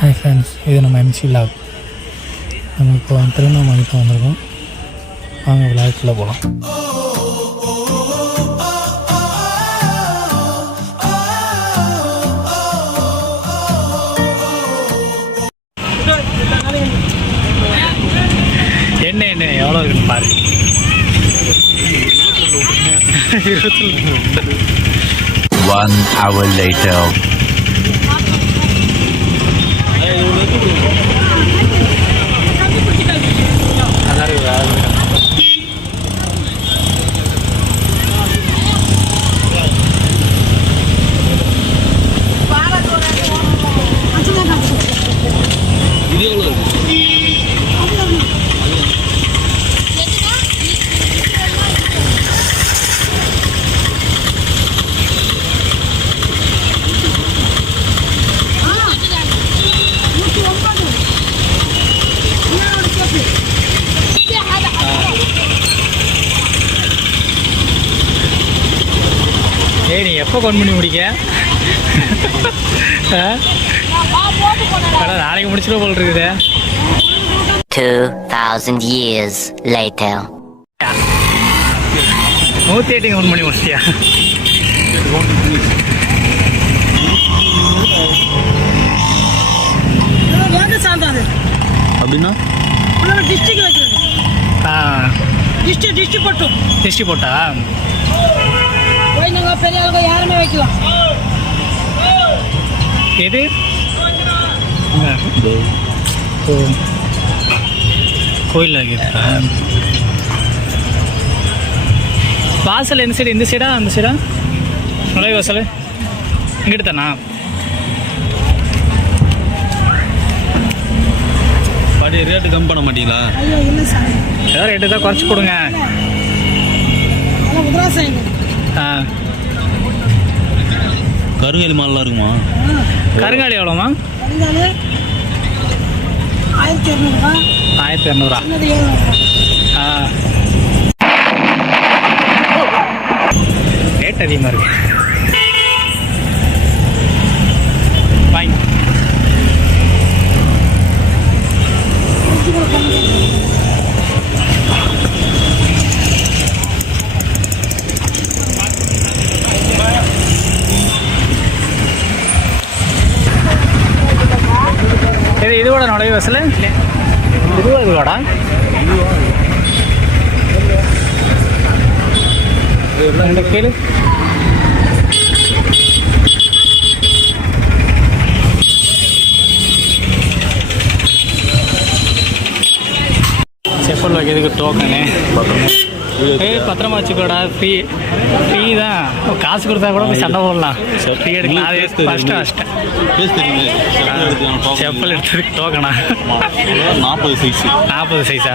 Hi friends இது நம்ம MC lock நம்ம இப்போ திருவண்ணாமலை தான் வந்திருக்கோம். வாங்க விளையாட்டுக்குள்ளே போகலாம் என்ன என்ன எவ்வளோ இருக்குன்னு பாரு. One hour later. நல்லா ஏய் நீ எப்போ கொண்டு பண்ணி முடிக்க? நாளைக்கு முடிச்சிட போல் இருக்குது. 2,000 years later. நூற்றி எட்டுக்கு ஒன் பண்ணி சார்ந்தாது அப்படின்னா? டிஸ்ட்ரிக்ட் வைக்கிறது ஆ. டிஸ்ட்ரிக்ட் டிஸ்ட்ரிக்ட் போட்டும். திருஷ்டி போட்டா? பெரிய ஆளுங்க யாருமே வைக்கலாம் எது? ஓ கோயில் வைக்கிறதா வாசல் எந்த சைடு இந்த சைடா அந்த சைடா நுழைவு வாசல்? இங்கிட்டு தானா? பாடி ரேட்டு கம்மி பண்ண மாட்டீங்களா? ஏதாவது ரேட்டு தான் குறைச்சி கொடுங்க. ஆ. கருங்கல் மாலெலாம் இருக்குமா? கருங்காலி எவ்வளோமா ஆயிரத்தி இரநூறுபா ஆயிரத்தி இரநூறா ஆ. ரேட் அதிகமாக இருக்கு வாங்கி இது இதோட நுழைவு வசல இதுவா இதுவாடா இந்த கேளு செப்பல் வைக்கிறதுக்கு ஏய் பத்திரமா வச்சுக்கோடா ஃப்ரீ ஃப்ரீ தான். காசு கொடுத்தா கூட போய் சண்டை போடலாம். ஃப்ரீ எடுக்கலாம். அது ஃபஸ்ட்டு ஃபஸ்ட்டு செப்பல் எடுத்ததுக்கு டோக்கனா நாற்பது சைஸ் நாற்பது சைஸா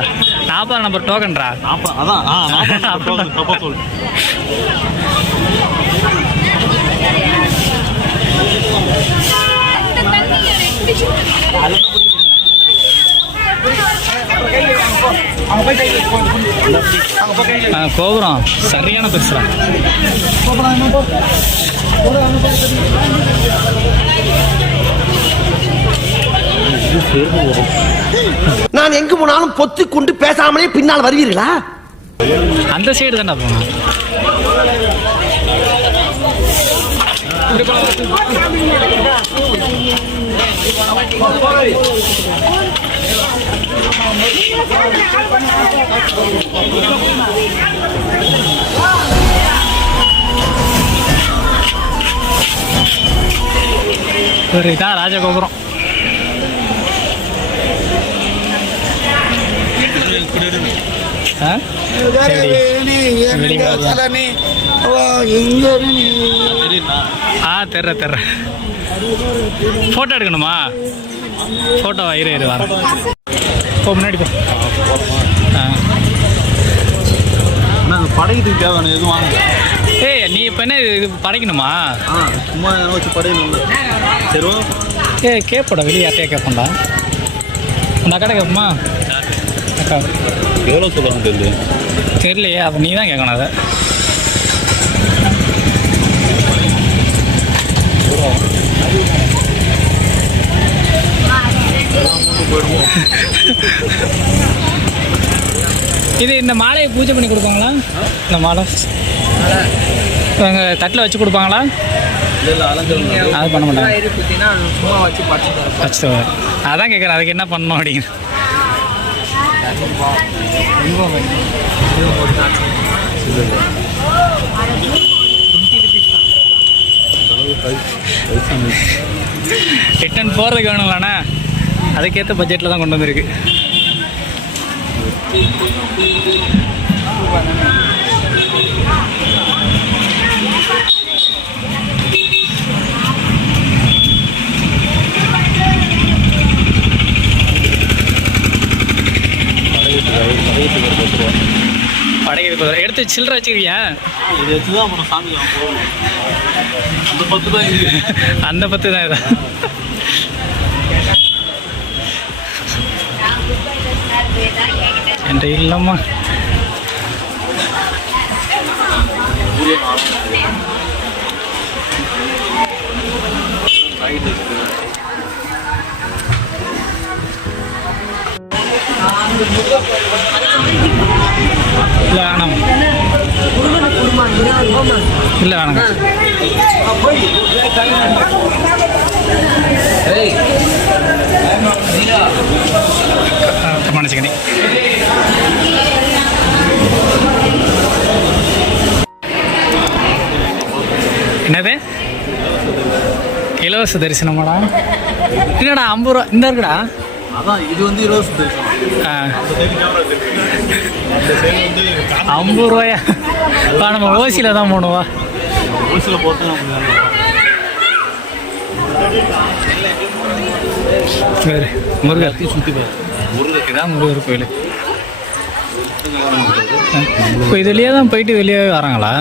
நாற்பது நம்பர் டோக்கன்ரா நாற்பது அதான் ஆ நாற்பது தப்பா சொல்லு ஆ கோபுரம் சரியான பெருசுடா. நான் எங்கு போனாலும் பொத்தி கொண்டு பேசாமலே பின்னால் வருவீர்களா? அந்த சைடு தானே போகணும் ஒரு இதான் ராஜகோபுரம். ஆ? தெர்ற தெர்ற. ஃபோட்டோ எடுக்கணுமா? ஃபோட்டோ இரு இரு வரேன் போ முன்னாடி போ. படைக்கிறதுக்கு தேவையான எதுவும் வாங்க. ஏய் நீ இப்போ என்ன இது படைக்கணுமா? ஆ சும்மா வச்சு படையணும். சரி. ஏ கேட்போடா வெளியே யார்ட்டையா கேட்போம்டா அந்த அக்கா கேட்போமா அக்கா. எவ்வளோ சொல்லுவாங்க தெரியல தெரியலையே அப்போ நீ தான் கேட்கணும் அதை. இது இந்த மாலையை பூஜை பண்ணி கொடுப்பாங்களா? இந்த மாலை. இவங்க தட்டில் வச்சு கொடுப்பாங்களா? அது பண்ண மாட்டாங்க. வச்சு அதான் கேட்குறேன் அதுக்கு என்ன பண்ணணும் அப்படின்னு. ரிட்டன் போகிறதுக்கு வேணும்லண்ணா அதுக்கேற்ற பட்ஜெட்டில் தான் கொண்டு வந்திருக்கு. எடுத்து சில்லறை வச்சுக்கிறியா? இதை வச்சு தான் அப்புறம் சாமி போகணும் அந்த பத்து தான் அந்த பத்து தான் இதான் என்கிட்ட இல்லைம்மா இல்லை வேணாம் இல்லை வேணாங்க என்னது? இலவச தரிசனமாடா? என்னடா ஐம்பது ரூபா இந்த இருக்குடா? அதான் இது வந்து இருபது தரிசனம். ஐம்பது ரூபாயா? வா நம்ம ஓசியில் தான் போகணுவா ஓசியில் போட்டு வேறு முருகர். சுற்றி போய் முருகர் இதான் முருகர் கோயில் இப்போ இதுலேயே தான் போயிட்டு வெளியே வராங்களா?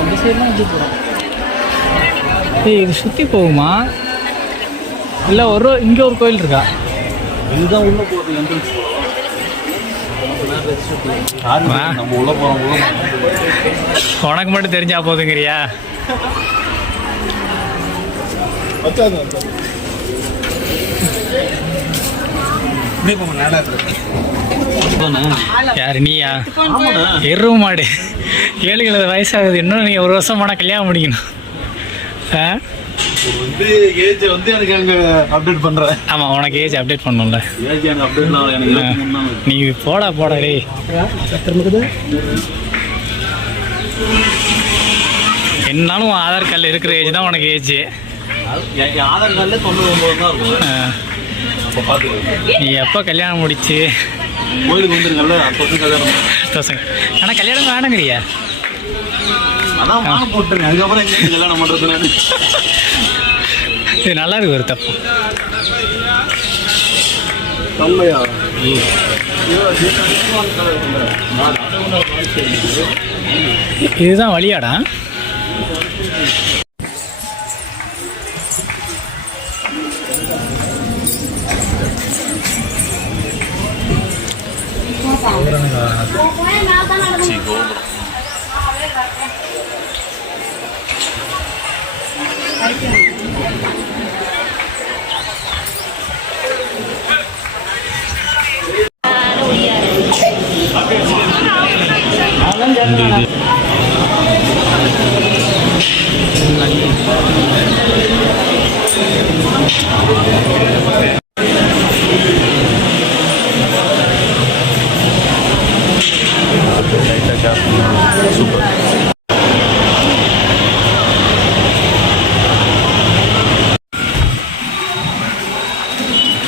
அந்த சைட்லாம் வச்சு போகிறோம் ஏய் இது சுற்றி போகுமா? இல்லை ஒரு இங்கே ஒரு கோயில் இருக்கா? இதுதான் உள்ள போகிறது என்ட்ரன்ஸ். உனக்கு மட்டும் தெரிஞ்சா போதுங்கிறியா? அதானே? யார் நீயா. எருவு மாடு. ஏழு கிழது வயசாகுது. இன்னும் நீ ஒரு வருஷம் போனால் கல்யாணம் முடிக்கணும். ஆ? வந்து ஏஜ் வந்து எனக்கு அங்க அப்டேட் பண்றேன் ஆமாம் உனக்கு ஏஜ் அப்டேட் பண்ணணும்ல. ஏஜ் எனக்கு அப்டேட்லாம் நீ போடா போடா டேய். என்னாலும் உன் ஆதார் கார்டில் இருக்கிற ஏஜ் தான் உனக்கு ஏஜ் ஆதார் கார்டில் தொண்ணூறு ஒன்பது தான் இருக்கும். நீ எப்போ கல்யாணம் முடிச்சு? கோயிலுக்கு வந்துருங்கல்ல அப்போ வந்து கல்யாணம்? தோசங்க. ஆனால் கல்யாணம் வேணாங்கிறியா. அதான் போட்டுருங்க அதுக்கப்புறம் எங்க கல்யாணம் பண்றது நான் இது நல்லா இருக்கு ஒரு தப்பு. சொல்லையா இதுதான் வழியாடா. Siguro. Hindi din. Thank you.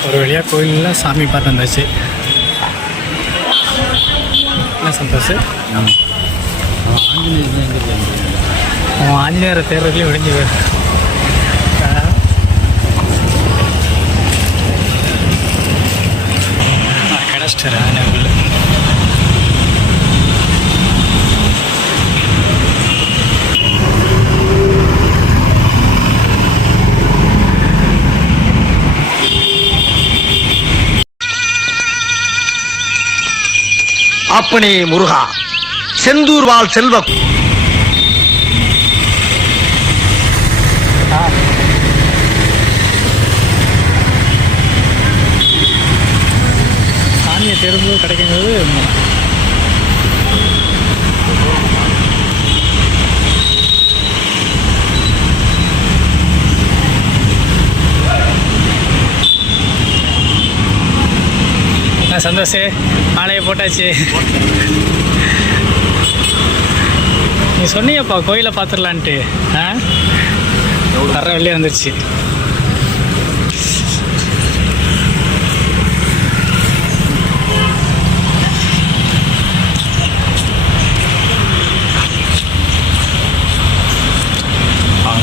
ஒரு வழியாக கோயிலில் சாமி பார்த்து வந்தாச்சு. என்ன சந்தோஷ்? அவன் ஆஞ்சநேயரை தேர்றதுலேயும் விடிஞ்சு போயிரு. கிடச்சிட்டாரு ஆஞ்சநேயர் அப்பனே முருகா. செந்தூர் செல்வ சந்தோஷ்? மாலையை போட்டாச்சு. நீ சொன்னியப்பா கோயிலை பார்த்துடலான்ட்டு. ஆ? வர வெளியே வந்துருச்சு.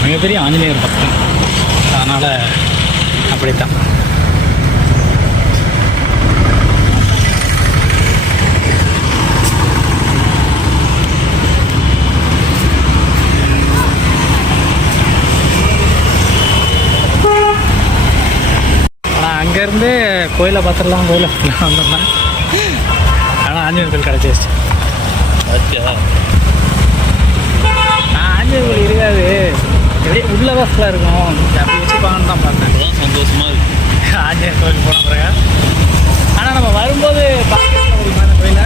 மிகப்பெரிய ஆஞ்சநேயர் பக்தன். அதனால் அப்படித்தான். இங்கேருந்து கோயிலை பார்த்துடலாம் கோயிலை பார்த்துலாம் வந்திருந்தேன் ஆனால் ஆஞ்சநேயர் கோயில் கிடச்சிருச்சு ஓகேவா நான் ஆஞ்சநேயர் கோயில் இருக்காது. இதே உள்ளதா ஃபுல்லாக இருக்கும். அப்படி வச்சுப்பாங்கன்னு தான் பார்த்தேன். சந்தோஷமாக இருக்குது ஆஞ்சநேயர் கோயில் போன பிறகு. ஆனால் நம்ம வரும்போது பார்க்கலாம் கோயிலை.